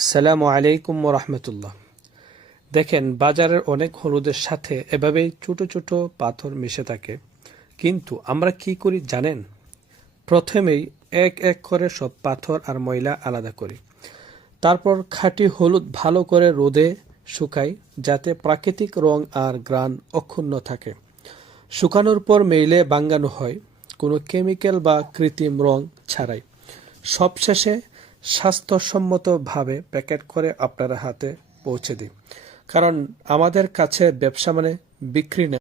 আসসালামু আলাইকুম রহমতুল্লাহ। দেখেন, বাজারের অনেক হলুদের সাথে এভাবেই ছোট ছোট পাথর মিশে থাকে, কিন্তু আমরা কি করি জানেন? প্রথমেই এক এক করে সব পাথর আর ময়লা আলাদা করি। তারপর খাঁটি হলুদ ভালো করে রোদে শুকাই, যাতে প্রাকৃতিক রং আর ঘ্রাণ অক্ষুণ্ণ থাকে। শুকানোর পর মেইলে বাঙ্গানো হয়, কোনো কেমিক্যাল বা কৃত্রিম রং ছাড়াই। সবশেষে স্বাস্থ্যসম্মতভাবে প্যাকেট করে আপনার হাতে পৌঁছে দিই, কারণ আমাদের কাছে ব্যবসা মানে বিক্রি না।